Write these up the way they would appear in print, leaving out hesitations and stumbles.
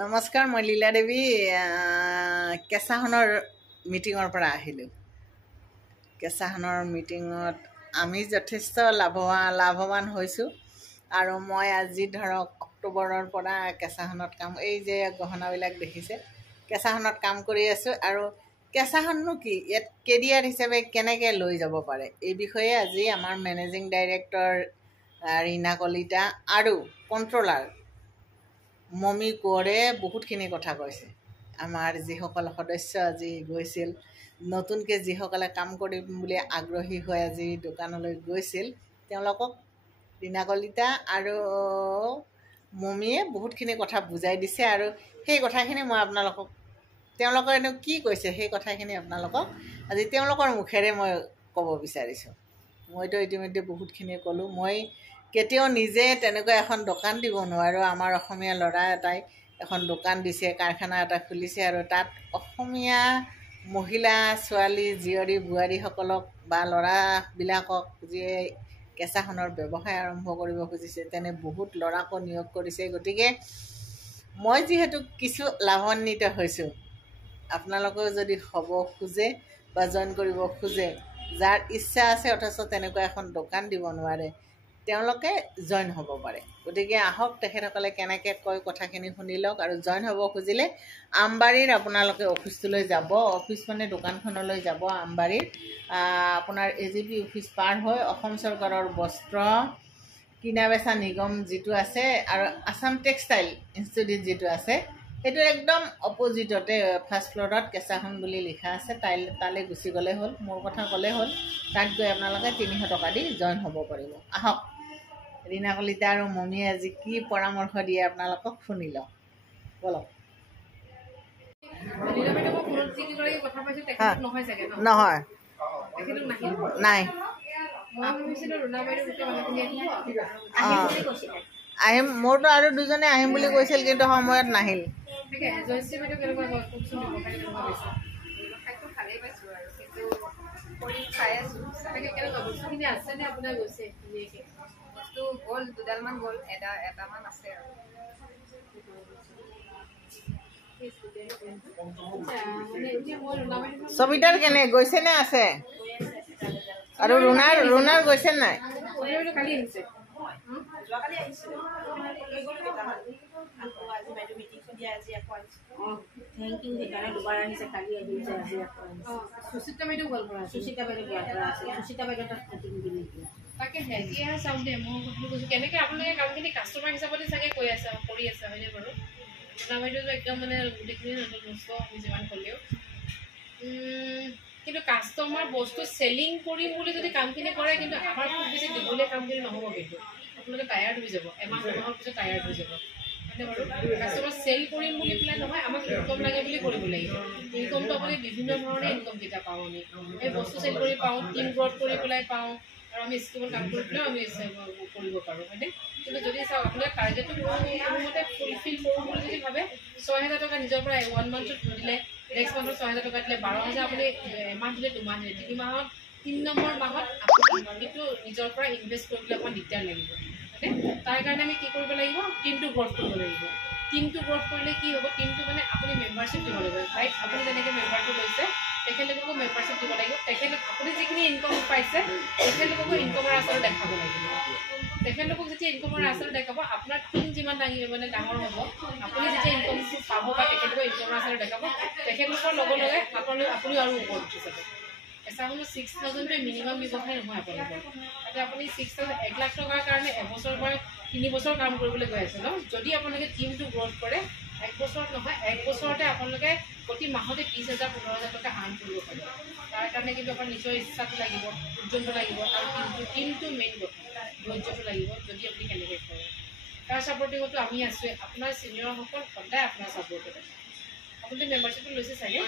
নমস্কাৰ, মই লীলা দেৱী কেঁচাখনৰ মিটিঙৰ পৰা আহিলোঁ। কেঁচাখনৰ মিটিঙত আমি যথেষ্ট লাভৱান হৈছোঁ আৰু মই আজি ধৰক অক্টোবৰৰ পৰা কেঁচাখনত এই যে গহনাবিলাক দেখিছে, কেঁচাখনত কাম কৰি আছোঁ। আৰু কেঁচাখননো কি, ইয়াত কেৰিয়াৰ হিচাপে কেনেকৈ লৈ যাব পাৰে, এই বিষয়ে আজি আমাৰ মেনেজিং ডাইৰেক্টৰ ৰীণা কলিতা আৰু কণ্ট্ৰলাৰ মমি কোঁৱৰে বহুতখিনি কথা কৈছে। আমাৰ যিসকল সদস্য আজি গৈছিল, নতুনকৈ যিসকলে কাম কৰিম বুলি আগ্ৰহী হৈ আজি দোকানলৈ গৈছিল, তেওঁলোকক ৰীণা কলিতা আৰু মমিয়ে বহুতখিনি কথা বুজাই দিছে। আৰু সেই কথাখিনি মই আপোনালোকক, তেওঁলোকেনো কি কৈছে সেই কথাখিনি আপোনালোকক আজি তেওঁলোকৰ মুখেৰে মই ক'ব বিচাৰিছোঁ। মইতো ইতিমধ্যে বহুতখিনি ক'লোঁ। মই কেতিয়াও নিজে তেনেকুৱা এখন দোকান দিব নোৱাৰোঁ। আমাৰ অসমীয়া ল'ৰা এটাই এখন দোকান দিছে, কাৰখানা এটা খুলিছে, আৰু তাত অসমীয়া মহিলা, ছোৱালী, জীয়ৰী বোৱাৰীসকলক বা ল'ৰাবিলাকক যিয়ে কেঁচাখনৰ ব্যৱসায় আৰম্ভ কৰিব খুজিছে, তেনে বহুত ল'ৰাকো নিয়োগ কৰিছে। গতিকে মই যিহেতু কিছু লাভান্বিত হৈছোঁ, আপোনালোকেও যদি হ'ব খোজে বা জইন কৰিব খোজে, যাৰ ইচ্ছা আছে অথচ তেনেকুৱা এখন দোকান দিব নোৱাৰে, তেওঁলোকে জইন হ'ব পাৰে। গতিকে আহক, তেখেতসকলে কেনেকৈ কয় কথাখিনি শুনি লওক। আৰু জইন হ'ব খুজিলে আমবাৰীৰ আপোনালোকে অফিচটোলৈ যাব, অফিচ মানে দোকানখনলৈ যাব। আমবাৰীৰ আপোনাৰ AGP অফিচ পাৰ হৈ অসম চৰকাৰৰ বস্ত্ৰ কিনা বেচা নিগম যিটো আছে আৰু আছাম টেক্সটাইল ইনষ্টিটিউট যিটো আছে, সেইটো একদম অপজিটতে ফাৰ্ষ্ট ফ্ল'ৰত কেঁচাখন বুলি লিখা আছে। তালৈ গুচি গ'লে হ'ল, মোৰ কথা ক'লে হ'ল। তাত গৈ আপোনালোকে 300 টকা দি জইন হ'ব পাৰিব। আহক, ৰীণা কলিতা আৰু মমিয়ে আজি কি পৰামৰ্শ দিয়ে আপোনালোকক শুনি লওক। বলক। নহয়, নাই, আহিম। মোৰতো আৰু দুজনে আহিম বুলি কৈছিল, কিন্তু সময়ত নাহিল। সবিতাৰ কেনে গৈছে নে আছে? আৰু ৰুণাৰ গৈছে নাই? কেনেকে আপোনালোকে কামখিনি কাষ্টমাৰ হিচাপতে চাগে কৈ আছে, কৰি আছে, হয়নে বাৰু? বাইদেউটো একদম মানে গোটেইখিনি নষ্ট যিমান হ'লেও, কিন্তু কাষ্টমাৰ বস্তু চেলিং কৰিম বুলি যদি কামখিনি কৰে, কিন্তু আমাৰ খুব বেছি দীঘলীয়া কামখিনি নহ'ব। কিন্তু আপোনালোকে টায়াৰ্ড হৈ যাব, এমাহ দুমাহৰ পিছত টায়াৰ্ড হৈ যাব, হয়নে বাৰু? কাষ্টমাৰ চেল কৰিম বুলি পেলাই নহয়, আমাক ইনকম লাগে বুলি কৰিব লাগিব। ইনকমটো আপুনি বিভিন্ন ধৰণে ইনকমকেইটা পাওঁ। আমি এই বস্তু চেল কৰি পাওঁ, টিম গ্ৰথ কৰি পেলাই পাওঁ, আৰু আমি স্কিমত কাম কৰি পেলাইও আমি কৰিব পাৰোঁ, হয়নে? কিন্তু যদি চাওক, আপোনালোকে টাৰ্গেটটো কোনোমতে ফুলফিল কৰোঁ বুলি যদি ভাবে, 6,000 টকা নিজৰ পৰা 1 মান্থত দিলে, নেক্সট মান্থত 6,000 টকা দিলে, 12,000 আপুনি এমাহ দিলে, 2 মাহ দিলে, 3 মাহত, 3 নম্বৰ মাহত আপুনি কিন্তু নিজৰ পৰা ইনভেষ্ট কৰিবলৈ অকণমান দিগদাৰ লাগিব, হয়নে? তাৰ কাৰণে আমি কি কৰিব লাগিব? টিমটো গ্ৰথ কৰিব লাগিব। টিমটো গ্ৰথ কৰিলে কি হ'ব? টিমটো মানে আপুনি মেম্বাৰশ্বিপ দিব লাগিব। লাইক আপুনি যেনেকৈ মেম্বাৰটো লৈছে, তেখেতলোককো মেম্বাৰশ্বিপ দিব লাগিব। আপুনি যিখিনি ইনকম পাইছে, তেখেতলোককো ইনকমৰ আচলতে দেখাব লাগিব। তেখেতলোকক যেতিয়া ইনকমৰ আচলতে দেখাব, আপোনাৰ টিম যিমান মানে ডাঙৰ হ'ব, আপুনি যেতিয়া ইনকমটো পাব বা তেখেতলোকৰ ইনকমৰ আচলতে দেখাব, তেখেতলোকৰ লগে লগে আপুনি আৰু ওপৰত উঠি যাব। কেঁচাখনো 6,000টোৱে মিনিমাম ব্যৱসায় নহয় আপোনালোকৰ। তাতে আপুনি 6,000, 1 লাখ টকাৰ কাৰণে এবছৰৰ পৰা 3 বছৰ কাম কৰিবলৈ গৈ আছে ন? যদি আপোনালোকে টিমটো গ্ৰথ কৰে, 1 বছৰত নহয়, 1 বছৰতে আপোনালোকে প্ৰতি মাহতে 20,000, 15,000 টকা আৰ্ণ কৰিব পাৰিব। তাৰ কাৰণে কিন্তু আপোনাৰ নিজৰ ইচ্ছাটো লাগিব, উদ্যমটো লাগিব, আৰু টিমটো মেইন কথা, ধৈৰ্যটো লাগিব। যদি আপুনি কেনেকৈ কৰে, তাৰ ছাপৰ্টিঙতো আমি আছোঁৱে। আপোনাৰ ছিনিয়ৰসকল সদায় আপোনাৰ ছাপৰ্টত আছে। আপুনি মেম্বাৰশ্বিপটো লৈছে চাগে?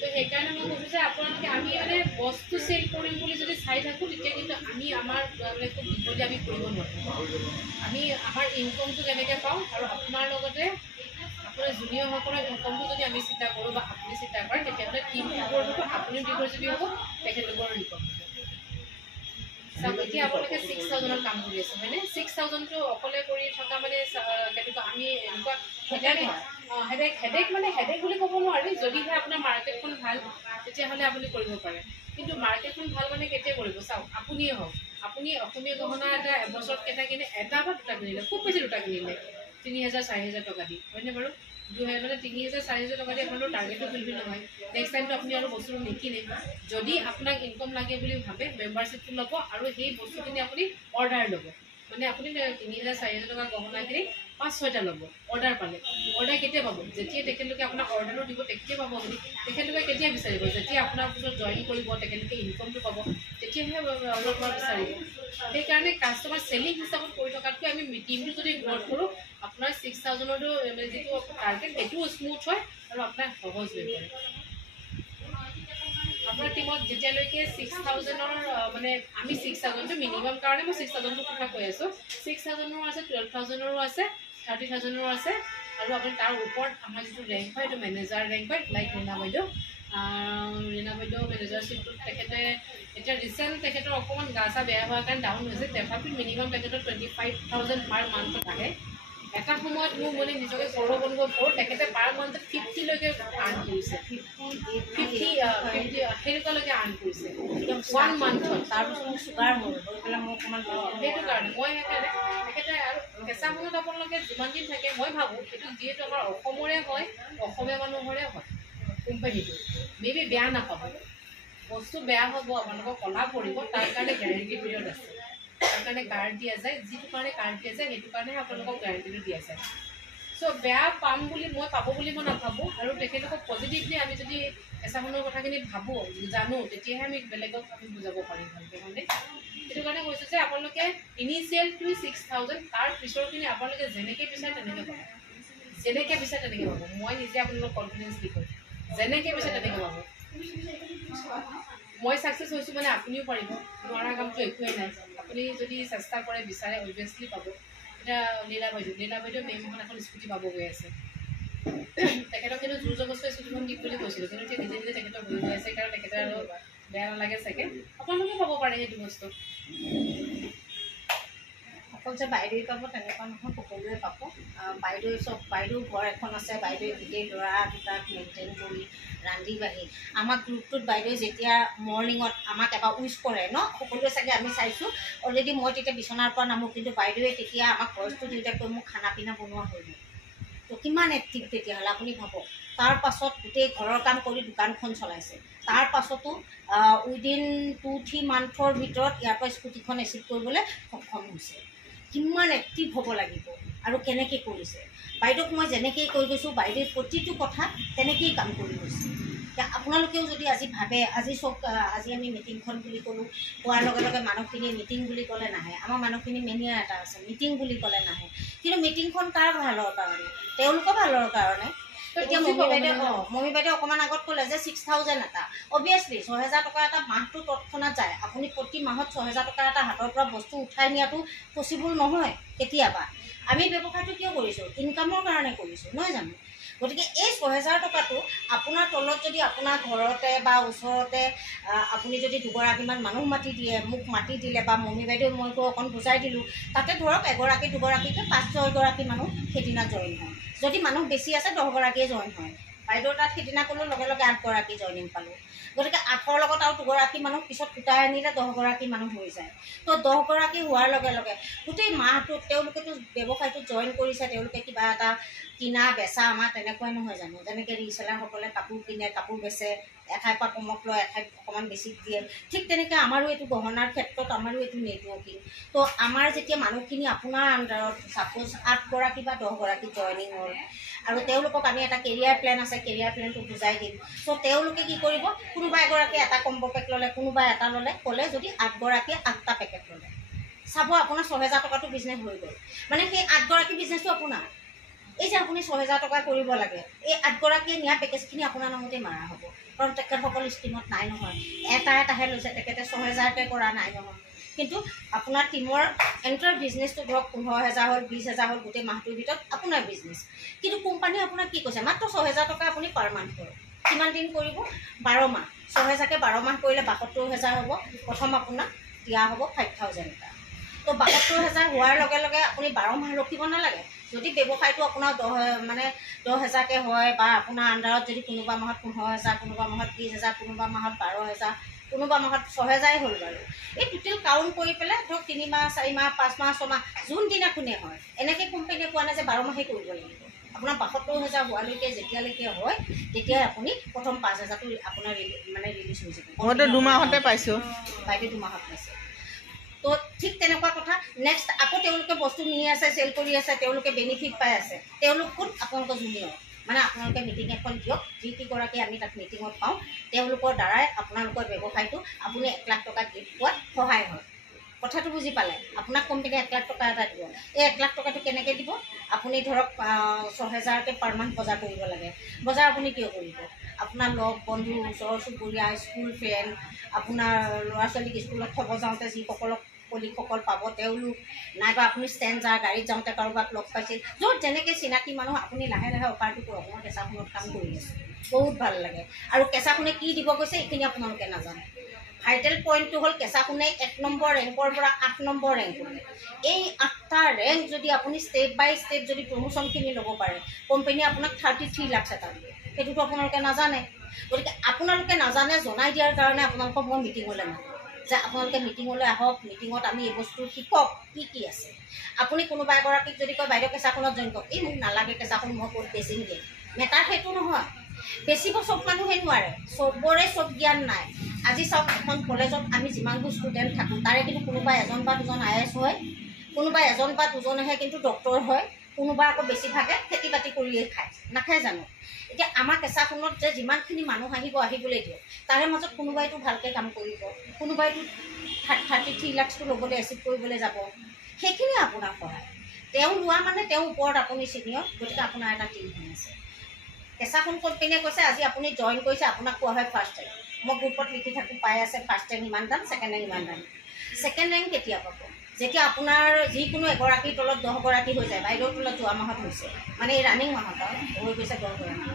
তো সেইকাৰণে মই কৈছোঁ যে আপোনালোকে, আমি মানে বস্তু চেল কৰিম বুলি যদি চাই থাকোঁ, তেতিয়া কিন্তু আমি আমাৰ মানে খুব দীঘলীয়া আমি কৰিব নোৱাৰোঁ। আমি আমাৰ ইনকমটো কেনেকৈ পাওঁ, আৰু আপোনাৰ লগতে আপোনাৰ জুনিয়ৰসকলৰ ইনকমটো যদি আমি চিন্তা কৰোঁ বা আপুনি চিন্তা কৰে, তেতিয়াহ'লে টিমটো গ্ৰ'থ হ'ব, আপুনিও দীঘলীয়া যদি হ'ব, তেখেতলোকৰ ইনকম হ'ব। চাওক এতিয়া আপোনালোকে 6000ত কাম কৰি আছে হয়নে 6000টো অকলে কৰি থকা মানে কেনেকুৱা আমি এনেকুৱা হেডেক মানে হেডেক বুলি ক'ব নোৱাৰি যদিহে আপোনাৰ মাৰ্কেটখন ভাল তেতিয়াহ'লে আপুনি কৰিব পাৰে কিন্তু মাৰ্কেটখন ভাল মানে কেতিয়া কৰিব চাওক আপুনিয়ে হওক আপুনি অসমীয়া গহনা এটা এবছৰত কেইটা কিনে এটা বা দুটা কিনিলে খুব বেছি দুটা কিনিলে 3000 4000 টকা দি হয়নে বাৰু 3000 4000 টকা দি আপোনাৰ টাৰ্গেটটো ফুলফিল নহয় নেক্সট টাইমটো আপুনি আৰু বস্তুটো নিকিনে যদি আপোনাক ইনকম লাগে বুলি ভাবে মেম্বাৰশ্বিপটো ল'ব আৰু সেই বস্তুখিনি আপুনি অৰ্ডাৰ ল'ব মানে আপুনি 3000 4000 টকা গহনাখিনি 5-6টা ল'ব অৰ্ডাৰ পালে অৰ্ডাৰ কেতিয়া পাব যেতিয়া তেখেতলোকে আপোনাক অৰ্ডাৰটো দিব তেতিয়া পাব আপুনি তেখেতলোকে কেতিয়া বিচাৰিব যেতিয়া আপোনাৰ পিছত জইন কৰিব তেখেতলোকে ইনকমটো পাব তেতিয়াহে অলপ বিচাৰিব সেইকাৰণে কাষ্টমাৰ চেলিং হিচাপত কৰি থকাতকৈ আমি টিমটো যদি গ্ৰ'থ কৰোঁ আপোনাৰ 6000ৰটো মানে যিটো টাৰ্গেট সেইটোও স্মুথ হয় আৰু আপোনাৰ সহজ হৈ পৰে আপোনাৰ টিমত যেতিয়ালৈকে 6000ৰ মানে আমি 6000টো মিনিমাম কাৰণে মই 6000টো কথা কৈ আছোঁ 6000ৰো আছে 12000ৰো আছে 30000ৰো আছে আৰু আপুনি তাৰ ওপৰত আমাৰ যিটো ৰেংক হয় এইটো মেনেজাৰ ৰেংক হয় লাইক ৰীণা বাইদেউ মেনেজাৰশ্বিপটোত তেখেতে এতিয়া ৰিচেণ্ট তেখেতৰ অকণমান গা চা বেয়া হোৱাৰ কাৰণে ডাউন হৈছে তথাপিও মিনিমাম তেখেতৰ 25000 পাৰ মান্থত আহে এটা সময়ত মোৰ মানে নিজকে গৌৰৱ অনুভৱ কৰোঁ তেখেতে পাৰ মান্থত 50লৈকে আৰ্ণ কৰিছে 50 সেনেকুৱালৈকে আৰ্ণ কৰিছে 1 মান্থত তাৰপিছত মোৰ চুগাৰ হ'ল হৈ পেলাই মোৰ অকণমান সেইটো কাৰণে মই সেইকাৰণে তেখেতে আৰু কেঁচা সোণত আপোনালোকে যিমান দিন থাকে মই ভাবোঁ সেইটো যিহেতু আমাৰ অসমৰে হয় অসমীয়া মানুহৰে হয় কোম্পানীটো মেবি বেয়া নাপাব বস্তু বেয়া হ'ব আপোনালোকক কলা পৰিব তাৰ কাৰণে গেৰেণ্টি পিৰিয়ড আছে তাৰ কাৰণে কাৰ্ড দিয়া যায় যিটো কাৰণে কাৰ্ড দিয়া যায় সেইটো কাৰণেহে আপোনালোকক গেৰেণ্টিটো দিয়া যায় চ' বেয়া পাম বুলি মই পাব বুলি মই নাভাবোঁ আৰু তেখেতলোকক পজিটিভলি আমি যদি কেঁচা সোণৰ কথাখিনি ভাবোঁ জানো তেতিয়াহে আমি বেলেগক আমি বুজাব পাৰিম ভালকৈ হয়নে সেইটো কাৰণে কৈছোঁ যে আপোনালোকে ইনিচিয়েলটো 6000 তাৰ পিছৰখিনি আপোনালোকে যেনেকৈ বিচাৰে তেনেকৈ পাব যেনেকৈ বিচাৰে তেনেকৈ পাব মই নিজে আপোনালোকক কনফিডেঞ্চলি কওঁ যেনেকৈ বিচাৰে তেনেকৈ পাব মই ছাকচেছ হৈছোঁ মানে আপুনিও পাৰিব নোৱাৰা কামটো একোৱেই নাই আপুনি যদি চেষ্টা কৰে বিচাৰে অভিয়াছলি পাব এতিয়া লীলা বাইদেউ মেমখন এখন স্কুটি পাব গৈ আছে তেখেতক কিন্তু জোৰ জবস্তি স্কুটিখন দিম বুলি কৈছিলোঁ কিন্তু এতিয়া নিজে নিজে তেখেতক হৈ গৈ আছে কাৰণ তেখেতে আৰু বেয়া নালাগে চাগে আপোনালোকে পাব পাৰে সেইটো বস্তু অকল যে বাইদেউ পাব তেনেকুৱা নহয় সকলোৱে পাব বাইদেউ ঘৰ এখন আছে বাইদেউ গোটেই ল'ৰা দুটাক মেইনটেইন কৰি ৰান্ধি বাঢ়ি আমাক গ্ৰুপটোত বাইদেউ যেতিয়া মৰ্ণিঙত আমাক এবাৰ উইচ কৰে ন সকলোৱে চাগে আমি চাইছোঁ অলৰেডি মই তেতিয়া বিচনাৰ পৰা নামোঁ কিন্তু বাইদেৱে তেতিয়া আমাক ভইচটো দিওঁতে কৈ মোক খানা পিনা বনোৱা হৈ গ'ল তো কিমান এক্টিভ তেতিয়াহ'লে আপুনি ভাবক তাৰ পাছত গোটেই ঘৰৰ কাম কৰি দোকানখন চলাইছে তাৰ পাছতো উইদিন 2-3 মান্থৰ ভিতৰত ইয়াৰ পৰা স্কুটিখন এচিভ কৰিবলৈ সক্ষম হৈছে কিমান এক্টিভ হ'ব লাগিব আৰু কেনেকৈ কৰিছে বাইদেউক মই যেনেকৈ কৈ গৈছোঁ বাইদেৱে প্ৰতিটো কথা তেনেকৈয়ে কাম কৰি গৈছে এতিয়া আপোনালোকেও যদি আজি ভাবে আজি আজি আমি মিটিংখন বুলি ক'লোঁ কোৱাৰ লগে লগে মানুহখিনিয়ে মিটিং বুলি ক'লে নাহে আমাৰ মানুহখিনি মেনিয়া এটা আছে মিটিং বুলি ক'লে নাহে কিন্তু মিটিংখন তাৰ ভালৰ কাৰণে তেওঁলোকৰ ভালৰ কাৰণে এতিয়া মমী বাইদেউ অকণমান আগত ক'লে যে 6000 এটা অভিয়াছলি 6000 টকা এটা মাহটো তৎক্ষণাত যায় আপুনি প্ৰতি মাহত 6000 টকা এটা হাতৰ পৰা বস্তু উঠাই নিয়াটো পচিবল নহয় কেতিয়াবা আমি ব্যৱসায়টো কিয় কৰিছোঁ ইনকামৰ কাৰণে কৰিছোঁ নহয় জানো গতিকে এই 6000 টকাটো আপোনাৰ তলত যদি আপোনাৰ ঘৰতে বা ওচৰতে আপুনি যদি দুগৰাকীমান মানুহ মাতি দিয়ে মোক মাতি দিলে বা মমী বাইদেউ মই কৈ অকণ বুজাই দিলোঁ তাতে ধৰক এগৰাকী দুগৰাকীকৈ 5-6 গৰাকী মানুহ সেইদিনা জইন হয় যদি মানুহ বেছি আছে 10 গৰাকীয়ে জইন হয় বাইদেউ তাত সেইদিনা ক'লোঁ লগে লগে 8 গৰাকী জইনিং পালোঁ গতিকে 8ৰ লগত আৰু 2 গৰাকী মানুহ পিছত গোটাই আনিলে 10 গৰাকী মানুহ হৈ যায় তো 10 গৰাকী হোৱাৰ লগে লগে গোটেই মাহটোত তেওঁলোকেতো ব্যৱসায়টোত জইন কৰিছে তেওঁলোকে কিবা এটা কিনা বেচা আমাৰ তেনেকুৱাই নহয় জানো যেনেকৈ ৰিচেলাৰসকলে কাপোৰ কিনে কাপোৰ বেচে এঠাইৰ পৰা কমক লয় এঠাইত অকণমান বেছি দিয়ে ঠিক তেনেকৈ আমাৰো এইটো গহনাৰ ক্ষেত্ৰত আমাৰো এইটো নেটৱৰ্কিং তো আমাৰ যেতিয়া মানুহখিনি আপোনাৰ আণ্ডাৰত ছাপ'জ 8 গৰাকী বা 10 গৰাকী জইনিং হ'ল আৰু তেওঁলোকক আমি এটা কেৰিয়াৰ প্লেন আছে কেৰিয়াৰ প্লেনটো বুজাই দিম ত' তেওঁলোকে কি কৰিব কোনোবা এগৰাকীয়ে এটা কম্বো পেক ল'লে কোনোবা এটা ল'লে ক'লে যদি 8 গৰাকীয়ে 8টা পেকেট ল'লে চাব আপোনাৰ 6000 টকাটো বিজনেছ হৈ গ'ল মানে সেই 8 গৰাকী বিজনেছটো আপোনাৰ এই যে আপুনি 6000 টকা কৰিব লাগে এই 8 গৰাকীয়ে নিয়া পেকেজখিনি আপোনাৰ নামতে মাৰা হ'ব কাৰণ তেখেতসকল স্কিমত নাই নহয় এটাহে লৈছে তেখেতে 6000কে কৰা নাই নহয় কিন্তু আপোনাৰ টিমৰ এণ্টাৰ বিজনেছটো ধৰক 15000 হ'ল 20000 হ'ল গোটেই মাহটোৰ ভিতৰত আপোনাৰ বিজনেছ কিন্তু কোম্পানীয়ে আপোনাক কি কৈছে মাত্ৰ 6000 টকা আপুনি পাৰ মান্থ কৰক কিমান দিন কৰিব 12 মাহ 6000কে 12 মাহ কৰিলে 72000 হ'ব প্ৰথম আপোনাৰ দিয়া হ'ব 5,000 এটা। তো 72,000 হোৱাৰ লগে লগে আপুনি 12 মাহ ৰখিব নালাগে। যদি ব্যৱসায়টো আপোনাৰ 10,000কৈ হয় বা আপোনাৰ আণ্ডাৰত যদি কোনোবা মাহত 15,000, কোনোবা মাহত 20,000, কোনোবা মাহত 12,000, কোনোবা মাহত 6,000 হ'ল বাৰু। এই টোটেল কাউণ্ট কৰি পেলাই ধৰক 3 মাহ, 4 মাহ, 5 মাহ, 6 মাহ যোনদিনা কোনে হয়, এনেকৈ কোম্পানীয়ে কোৱা নাই যে 12 মাহেই কৰিব লাগিব। আপোনাৰ 72,000 হোৱালৈকে যেতিয়ালৈকে হয় তেতিয়াই আপুনি প্ৰথম 5,000টো আপোনাৰ ৰিলিজ হৈ যাব। মইতো 2 মাহতে পাইছোঁ। বাইদেউ 2 মাহত পাইছে। তো ঠিক তেনেকুৱা কথা। নেক্সট আকৌ তেওঁলোকে বস্তু নি আছে, চেল কৰি আছে, তেওঁলোকে বেনিফিট পাই আছে। তেওঁলোক কোন? আপোনালোকৰ জুনিয়ৰ। মানে আপোনালোকে মিটিং এখন দিয়ক, যি কেইগৰাকী আমি তাত মিটিঙত পাওঁ তেওঁলোকৰ দ্বাৰাই আপোনালোকৰ ব্যৱসায়টো আপুনি 1 লাখ টকা গিফ্ট পোৱাত সহায় হয়। কথাটো বুজি পালে? আপোনাক কোম্পানীয়ে 1 লাখ টকা এটা দিব। এই 1 লাখ টকাটো কেনেকৈ দিব? আপুনি ধৰক 6,000কৈ পাৰ মান্থ বজাৰ কৰিব লাগে। বজাৰ আপুনি কিয় কৰিব? আপোনাৰ লগ বন্ধু, ওচৰ চুবুৰীয়া, স্কুল ফ্ৰেণ্ড, আপোনাৰ ল'ৰা ছোৱালীক স্কুলত থ'ব যাওঁতে যিসকলক কলিকসকল পাব তেওঁলোক, নাইবা আপুনি ষ্টেণ্ডাৰ গাড়ীত যাওঁতে কাৰোবাক লগ পাইছিল, য'ত যেনেকৈ চিনাকি মানুহ আপুনি লাহে লাহে অফাৰটো কৰক। মই কেঁচাখনত কাম কৰি আছোঁ, বহুত ভাল লাগে। আৰু কেঁচাখনে কি দিব গৈছে এইখিনি আপোনালোকে নাজানে। ভাইটেল পইণ্টটো হ'ল কেঁচাখনে 1 নম্বৰ ৰেংকৰ পৰা 8 নম্বৰ ৰেংকলৈ। এই 8টা ৰেংক যদি আপুনি ষ্টেপ বাই ষ্টেপ যদি প্ৰমোশ্যনখিনি ল'ব পাৰে, কোম্পানীয়ে আপোনাক 33 লাখ এটা দিব। সেইটোতো আপোনালোকে নাজানে। গতিকে আপোনালোকে নাজানে জনাই দিয়াৰ কাৰণে আপোনালোকক মই মিটিঙলৈ মাতিম যে আপোনালোকে মিটিঙলৈ আহক, মিটিঙত আমি এই বস্তু শিকক কি কি আছে। আপুনি কোনোবা এগৰাকীক যদি কয় বাইদেউ কেঁচাখনত জইন কৰক, এই মোক নালাগে কেঁচাখন, মই ক'ত বেচিম দিয়ে। মেটাৰ সেইটো নহয়। বেচিব চব মানুহে নোৱাৰে, চবৰে চব জ্ঞান নাই। আজি চাওক, এখন কলেজত আমি যিমানবোৰ ষ্টুডেণ্ট থাকোঁ তাৰে কিন্তু কোনোবা 1 বা 2জন IAS হয়, কোনোবা 1 বা 2জনেহে কিন্তু ডক্টৰ হয়, কোনোবা আকৌ বেছিভাগে খেতি বাতি কৰিয়ে খায়। নাখায় জানো? এতিয়া আমাৰ কেঁচাখনত যে যিমানখিনি মানুহ আহিবলৈ দিয়ক, তাৰে মাজত কোনোবাইতো ভালকৈ কাম কৰিব, কোনোবাইতো 33 লাখটো ল'বলৈ এচিভ কৰিবলৈ যাব। সেইখিনি আপোনাৰ সহায়। তেওঁ লোৱা মানে তেওঁৰ ওপৰত আপুনি চিনিয়ৰ, গতিকে আপোনাৰ এটা টিম হৈ আছে। কেঁচাখন কোম্পানীয়ে কৈছে আজি আপুনি জইন কৰিছে, আপোনাক কোৱা হয় ফাৰ্ষ্ট ৰেংক। মই গ্ৰুপত লিখি থাকোঁ, পাই আছে ফাৰ্ষ্ট ৰেংক ইমান দাম, ছেকেণ্ড ৰেংক ইমান দাম। ছেকেণ্ড ৰেংক কেতিয়া পাব? যেতিয়া আপোনাৰ যিকোনো এগৰাকীৰ তলত 10গৰাকী হৈ যায়। বাইদেউৰ তলত যোৱা মাহত হৈছে, মানে এই ৰানিং মাহত হৈ গৈছে 10গৰাকী।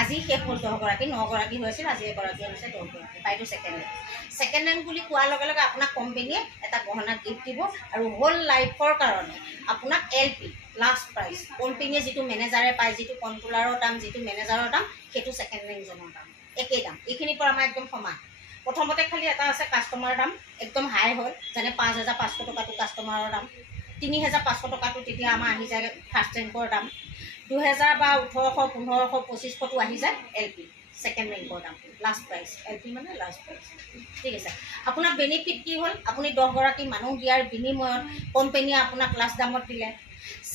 আজি শেষ হ'ল 10গৰাকী, 9গৰাকী হৈ আছিল, আজি এগৰাকী হৈছে 10গৰাকী। বাইদেউ ছেকেণ্ড ৰেংক। ছেকেণ্ড ৰেংক বুলি কোৱাৰ লগে লগে আপোনাক কোম্পানীয়ে এটা গহনা গিফ্ট দিব আৰু হোল লাইফৰ কাৰণে আপোনাক LP লাষ্ট প্ৰাইজ, কোম্পানীয়ে যিটো মেনেজাৰে পায়, যিটো কণ্ট্ৰলাৰৰ দাম, যিটো মেনেজাৰৰ দাম, সেইটো ছেকেণ্ড ৰেংকজনৰ দাম একেই দাম। এইখিনিৰ পৰা আমাৰ একদম সমান। প্ৰথমতে খালি এটা আছে কাষ্টমাৰৰ দাম একদম হাই হয়, যেনে 5,500 টকাটো কাষ্টমাৰৰ দাম, 3,500 টকাটো তেতিয়া আমাৰ আহি যায় ফাৰ্ষ্ট ৰেংকৰ দাম, 2,000 বা 1,800, 1,500, 2,500টো আহি যায় LP ছেকেণ্ড ৰেংকৰ দাম, লাষ্ট প্ৰাইজ। LP মানে লাষ্ট প্ৰাইজ। ঠিক আছে। আপোনাৰ বেনিফিট কি হ'ল? আপুনি 10গৰাকী মানুহ দিয়াৰ বিনিময়ত কোম্পানীয়ে আপোনাক লাষ্ট দামত দিলে।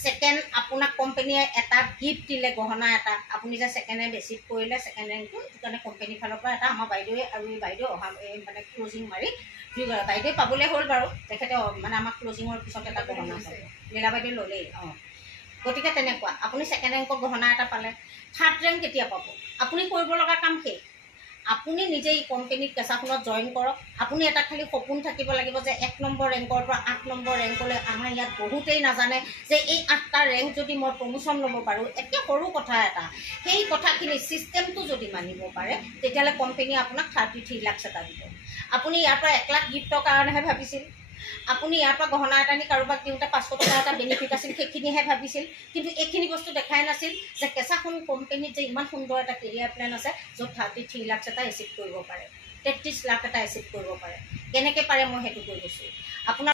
ছেকেণ্ড, আপোনাক কোম্পানীয়ে এটা গিফ্ট দিলে, গহনা এটা। আপুনি যে ছেকেণ্ড ৰেংক এচিভ কৰিলে ছেকেণ্ড ৰেংকটো, সেইটো কাৰণে কোম্পানীৰ ফালৰ পৰা এটা আমাৰ বাইদেৱে আৰু এই বাইদেউ অহা মানে ক্লজিং মাৰি বাইদেৱে পাবলৈ হ'ল বাৰু, তেখেতে মানে আমাক ক্লজিঙৰ পিছত এটা গহনা আছে, লীলা বাইদেউ ল'লেই। গতিকে তেনেকুৱা আপুনি ছেকেণ্ড ৰেংকৰ গহনা এটা পালে। থাৰ্ড ৰেংক কেতিয়া পাব? আপুনি কৰিব লগা কাম শেষ। আপুনি নিজে এই কোম্পানীত কেঁচাখনত জইন কৰক। আপুনি এটা খালি সপোন থাকিব লাগিব যে 1 নম্বৰ ৰেংকৰ পৰা 8 নম্বৰ ৰেংকলৈ। আমাৰ ইয়াত বহুতেই নাজানে যে এই 8টা ৰেংক যদি মই প্ৰমোশ্যন ল'ব পাৰোঁ, একে সৰু কথা এটা, সেই কথাখিনি ছিষ্টেমটো যদি মানিব পাৰে তেতিয়াহ'লে কোম্পানীয়ে আপোনাক 33 লাখ এটা দিব। আপুনি ইয়াৰ পৰা 1 লাখ গিফ্টৰ কাৰণেহে ভাবিছিল, আপুনি ইয়াৰ পৰা গহনা এটা নি কাৰোবাক দিওঁতে 500 টকা এটা বেনিফিট আছিল, সেইখিনিহে ভাবিছিল। কিন্তু এইখিনি বস্তু দেখাই নাছিল যে কেঁচাখন কোম্পানীত যে ইমান সুন্দৰ এটা কেৰিয়াৰ প্লেন আছে, য'ত 33 লাখ এটা এচিভ কৰিব পাৰে, 33 লাখ এটা এচিভ কৰিব পাৰে। কেনেকৈ পাৰে মই সেইটো কৈ গৈছোঁ। আপোনাৰ